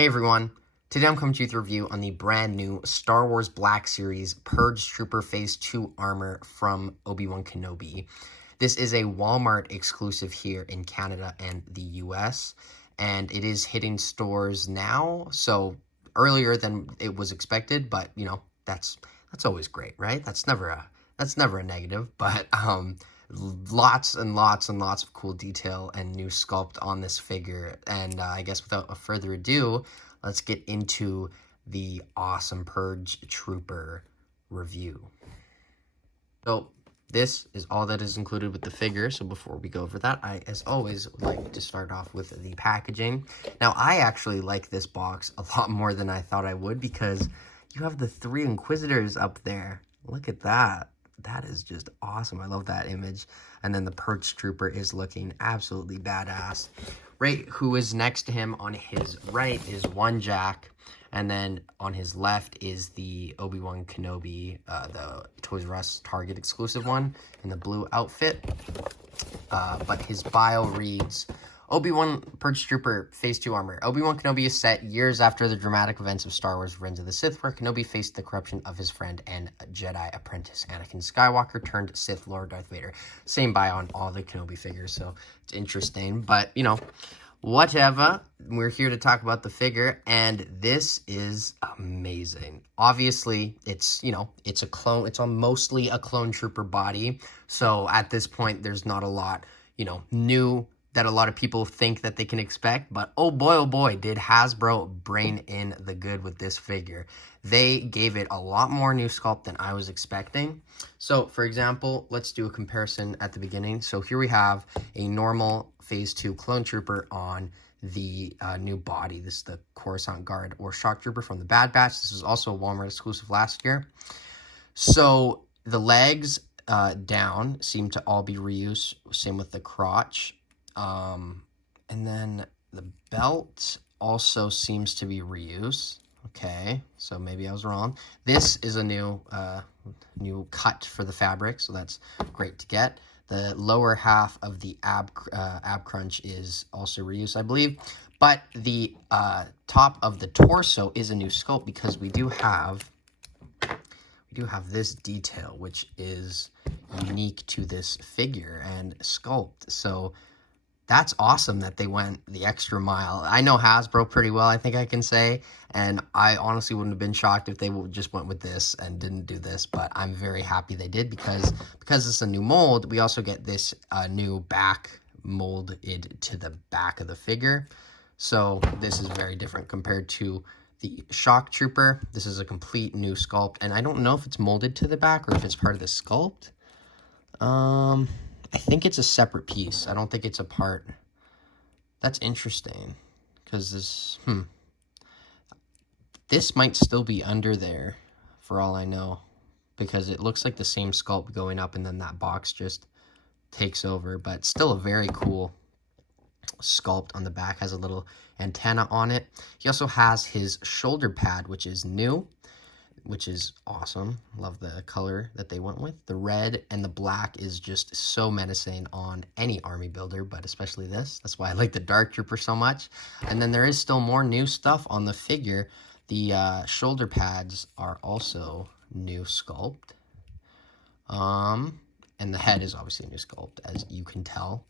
Hey everyone, today I'm coming to you with a review on the brand new Star Wars Black Series Purge Trooper Phase 2 armor from Obi-Wan Kenobi. This is a Walmart exclusive here in Canada and the US, and it is hitting stores now, so earlier than it was expected, but you know, that's always great, right? That's never a negative, but lots and lots and lots of cool detail and new sculpt on this figure. And I guess without further ado, let's get into the awesome Purge Trooper review. So this is all that is included with the figure. So before we go over that, I, as always, would like to start off with the packaging. Now, I actually like this box a lot more than I thought I would because you have the 3 Inquisitors up there. Look at that. That is just awesome. I love that image. And then the Purge Trooper is looking absolutely badass. Right, who is next to him on his right is one Jack. And then on his left is the Obi-Wan Kenobi, the Toys R Us Target exclusive one in the blue outfit. But his bio reads, Obi-Wan Purge Trooper Phase 2 armor. Obi-Wan Kenobi is set years after the dramatic events of Star Wars Revenge of the Sith, where Kenobi faced the corruption of his friend and Jedi apprentice Anakin Skywalker turned Sith Lord Darth Vader. Same bio on all the Kenobi figures, so it's interesting. But, you know, whatever. We're here to talk about the figure, and this is amazing. Obviously, it's, you know, it's a clone. It's mostly a clone trooper body, so at this point, there's not a lot, you know, new that a lot of people think that they can expect, but oh boy, did Hasbro bring in the good with this figure. They gave it a lot more new sculpt than I was expecting. So, for example, let's do a comparison at the beginning. So here we have a normal Phase 2 clone trooper on the new body. This is the Coruscant Guard or Shock Trooper from the Bad Batch. This was also a Walmart exclusive last year. So the legs down seem to all be reused. Same with the crotch. And then the belt also seems to be reuse. Okay, so maybe I was wrong. This is a new cut for the fabric, so that's great to get. The lower half of the ab crunch is also reused, I believe. But the top of the torso is a new sculpt because we do have this detail, which is unique to this figure and sculpt. So that's awesome that they went the extra mile. I know Hasbro pretty well, I think I can say, and I honestly wouldn't have been shocked if they just went with this and didn't do this, but I'm very happy they did because it's a new mold. We also get this new back molded to the back of the figure, so this is very different compared to the Shock Trooper. This is a complete new sculpt, and I don't know if it's molded to the back or if it's part of the sculpt. I think it's a separate piece. I don't think it's a part. That's interesting, because this might still be under there, for all I know, because it looks like the same sculpt going up, and then that box just takes over, but still a very cool sculpt on the back. Has a little antenna on it. He also has his shoulder pad, which is new, which is awesome. Love the color that they went with. The red and the black is just so menacing on any army builder, but especially this. That's why I like the Dark Trooper so much. And then there is still more new stuff on the figure. The shoulder pads are also new sculpt. And the head is obviously a new sculpt, as you can tell.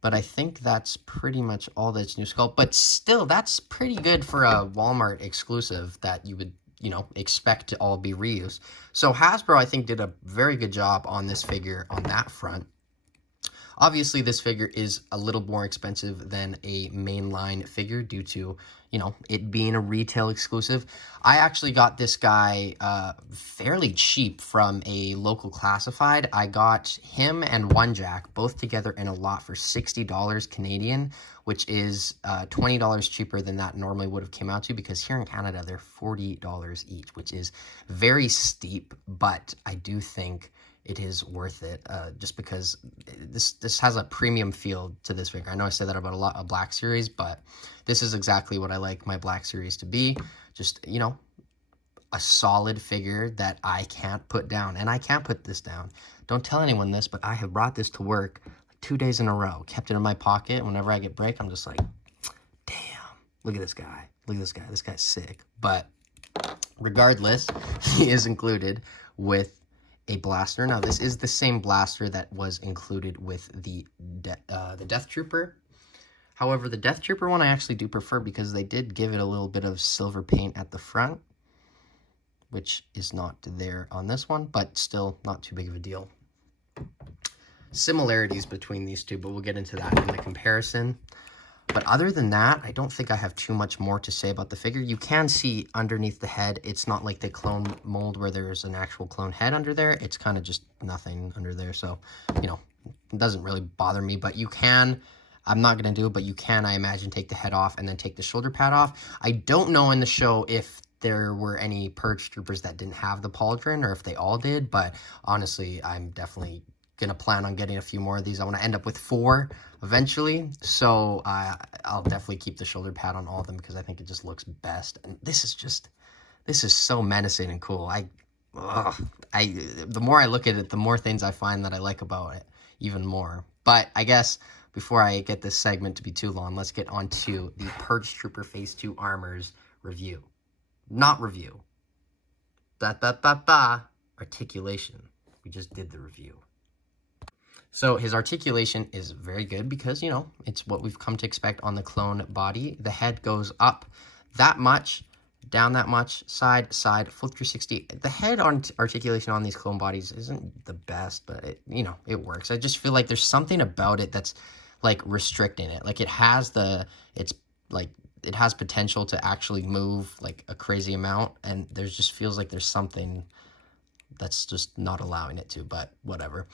But I think that's pretty much all that's new sculpt. But still, that's pretty good for a Walmart exclusive that you would, you know, expect to all be reused. So Hasbro, I think, did a very good job on this figure on that front. Obviously, this figure is a little more expensive than a mainline figure due to, you know, it being a retail exclusive. I actually got this guy fairly cheap from a local classified. I got him and one Jack both together in a lot for $60 Canadian, which is $20 cheaper than that normally would have came out to, because here in Canada, they're $40 each, which is very steep, but I do think it is worth it, just because this has a premium feel to this figure. I know I say that about a lot of Black Series, but this is exactly what I like my Black Series to be. Just, you know, a solid figure that I can't put down. And I can't put this down. Don't tell anyone this, but I have brought this to work like 2 days in a row. Kept it in my pocket. Whenever I get break, I'm just like, damn, look at this guy. Look at this guy. This guy's sick. But regardless, he is included with a blaster. Now, this is the same blaster that was included with the Death Trooper. However, the Death Trooper one I actually do prefer because they did give it a little bit of silver paint at the front, which is not there on this one, but still not too big of a deal. Similarities between these two, but we'll get into that in the comparison. But other than that, I don't think I have too much more to say about the figure. You can see underneath the head, it's not like the clone mold where there's an actual clone head under there. It's kind of just nothing under there. So, you know, it doesn't really bother me. But you can, I'm not going to do it, but you can, I imagine, take the head off and then take the shoulder pad off. I don't know in the show if there were any Purge troopers that didn't have the pauldron or if they all did. But honestly, I'm definitely going to plan on getting a few more of these. I want to end up with 4 eventually, so I'll definitely keep the shoulder pad on all of them because I think it just looks best. And this is so menacing and cool. The more I look at it, the more things I find that I like about it even more. But I guess before I get this segment to be too long, let's get on to the Purge Trooper Phase 2 Armors review. Not review. Articulation. We just did the review. So his articulation is very good because, you know, it's what we've come to expect on the clone body. The head goes up that much, down that much, side, full 360. The head articulation on these clone bodies isn't the best, but it, you know, it works. I just feel like there's something about it that's like restricting it. Like it has it has potential to actually move like a crazy amount, and there's just feels like there's something that's just not allowing it to, but whatever.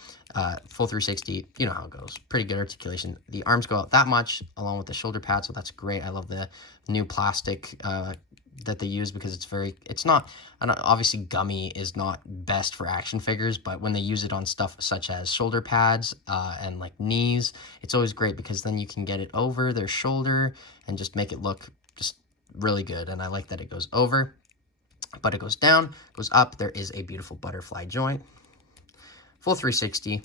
Full 360, you know how it goes. Pretty good articulation. The arms go out that much along with the shoulder pad, so that's great. I love the new plastic that they use because it's not, obviously gummy is not best for action figures, but when they use it on stuff such as shoulder pads and like knees, it's always great because then you can get it over their shoulder and just make it look just really good. And I like that it goes over, but it goes down, goes up. There is a beautiful butterfly joint. Full 360,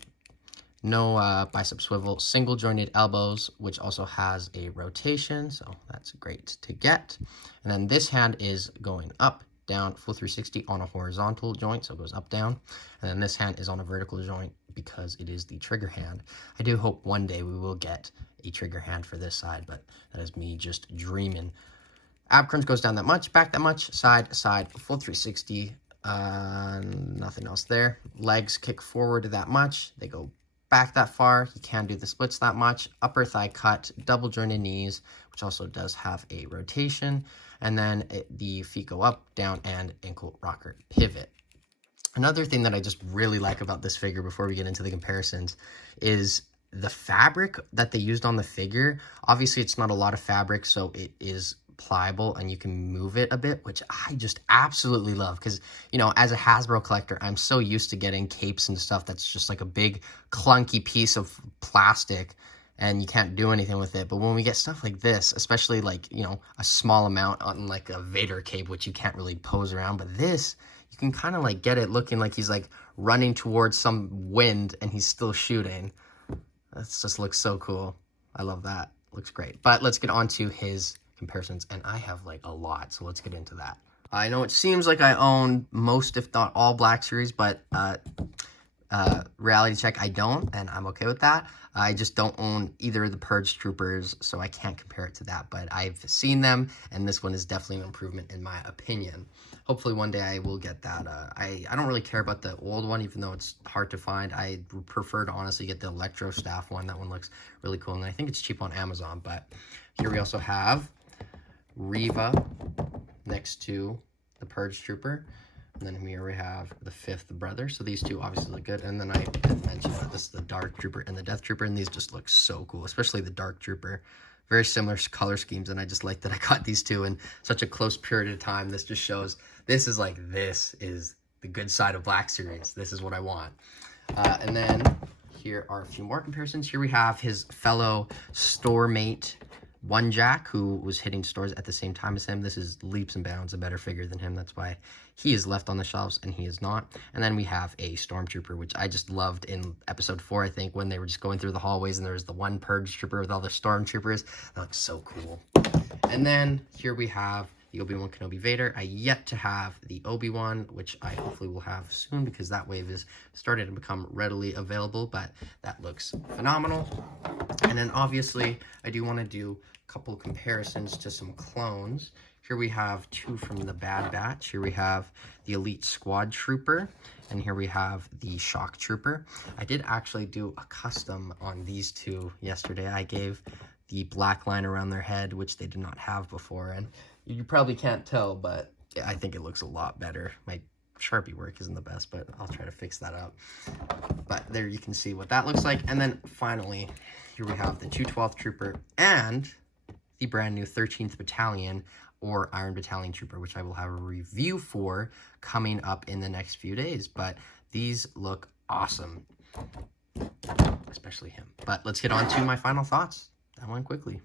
no bicep swivel, single jointed elbows, which also has a rotation, so that's great to get. And then this hand is going up, down, full 360 on a horizontal joint, so it goes up, down. And then this hand is on a vertical joint because it is the trigger hand. I do hope one day we will get a trigger hand for this side, but that is me just dreaming. Ab crunch goes down that much, back that much, side, full 360, nothing else there. Legs kick forward that much, they go back that far. You can do the splits that much. Upper thigh cut, double jointed knees, which also does have a rotation. And then the feet go up, down, and ankle rocker pivot. Another thing that I just really like about this figure before we get into the comparisons is the fabric that they used on the figure. Obviously, it's not a lot of fabric, so it is pliable and you can move it a bit, which I just absolutely love because, you know, as a Hasbro collector, I'm so used to getting capes and stuff that's just like a big clunky piece of plastic and you can't do anything with it. But when we get stuff like this, especially like, you know, a small amount on like a Vader cape, which you can't really pose around, but this, you can kind of like get it looking like he's like running towards some wind and he's still shooting. That just looks so cool. I love that. Looks great. But let's get on to his comparisons, and I have like a lot, so let's get into that. I know it seems like I own most, if not all, Black Series, but reality check, I don't, and I'm okay with that. I just don't own either of the Purge Troopers, so I can't compare it to that, but I've seen them, and this one is definitely an improvement in my opinion. Hopefully one day I will get that. I don't really care about the old one, even though it's hard to find. I prefer to honestly get the Electro Staff one. That one looks really cool, and I think it's cheap on Amazon, but here we also have Reva next to the Purge Trooper, and then here we have the 5th brother. So these two obviously look good, and then I did mention that this is the Dark Trooper and the Death Trooper, and these just look so cool, especially the Dark Trooper. Very similar color schemes, and I just like that I got these two in such a close period of time. This just shows this is the good side of Black Series. This is what I want. And then here are a few more comparisons. Here we have his fellow store mate, One Jack, who was hitting stores at the same time as him. This is leaps and bounds a better figure than him. That's why he is left on the shelves and he is not. And then we have a Stormtrooper, which I just loved in episode 4, I think, when they were just going through the hallways and there was the one Purge Trooper with all the Stormtroopers. That looks so cool. And then here we have the Obi-Wan Kenobi Vader. I yet to have the Obi-Wan, which I hopefully will have soon because that wave is starting to become readily available, but that looks phenomenal. And then obviously I do want to do a couple comparisons to some clones. Here we have two from the Bad Batch. Here we have the Elite Squad Trooper, and here we have the Shock Trooper. I did actually do a custom on these two yesterday. I gave the black line around their head, which they did not have before, and you probably can't tell, but yeah, I think it looks a lot better. My Sharpie work isn't the best, but I'll try to fix that up. But there you can see what that looks like. And then finally, here we have the 212th Trooper and the brand new 13th Battalion or Iron Battalion Trooper, which I will have a review for coming up in the next few days. But these look awesome, especially him. But let's get on to my final thoughts. That went quickly.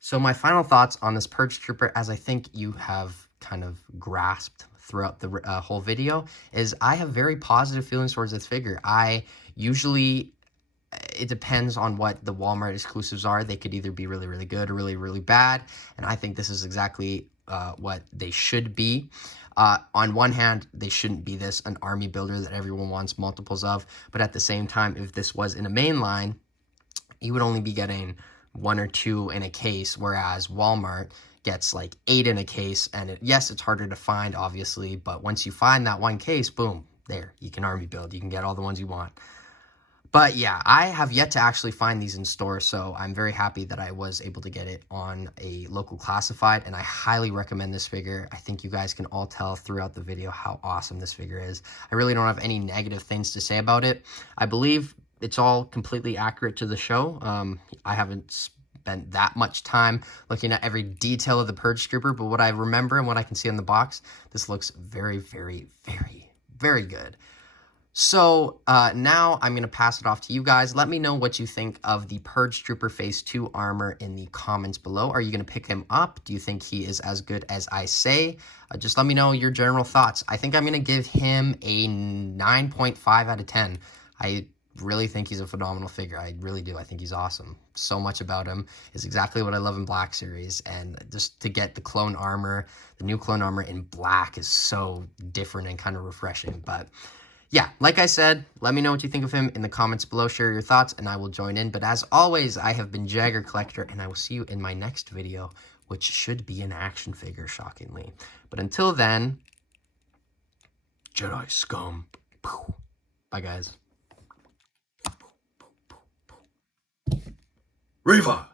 So my final thoughts on this Purge Trooper, as I think you have kind of grasped throughout the whole video, is I have very positive feelings towards this figure. I usually, it depends on what the Walmart exclusives are. They could either be really, really good or really, really bad. And I think this is exactly what they should be. On one hand, they shouldn't be an army builder that everyone wants multiples of. But at the same time, if this was in a main line, you would only be getting 1 or 2 in a case, whereas Walmart gets like 8 in a case. And yes, it's harder to find, obviously, but once you find that one case, boom, there, you can army build. You can get all the ones you want. But yeah, I have yet to actually find these in store, so I'm very happy that I was able to get it on a local classified, and I highly recommend this figure. I think you guys can all tell throughout the video how awesome this figure is. I really don't have any negative things to say about it. I believe it's all completely accurate to the show. I haven't spent that much time looking at every detail of the Purge Trooper, but what I remember and what I can see on the box, this looks very, very, very, very good. So now I'm going to pass it off to you guys. Let me know what you think of the Purge Trooper Phase 2 armor in the comments below. Are you going to pick him up? Do you think he is as good as I say? Just let me know your general thoughts. I think I'm going to give him a 9.5 out of 10. I really think he's a phenomenal figure. I really do. I think he's awesome. So much about him is exactly what I love in Black Series, and just to get the clone armor, the new clone armor in black is so different and kind of refreshing. But yeah, like I said, let me know what you think of him in the comments below. Share your thoughts, and I will join in. But as always, I have been Jagger Collector, and I will see you in my next video, which should be an action figure, shockingly. But until then, Jedi scum. Bye, guys. Riva!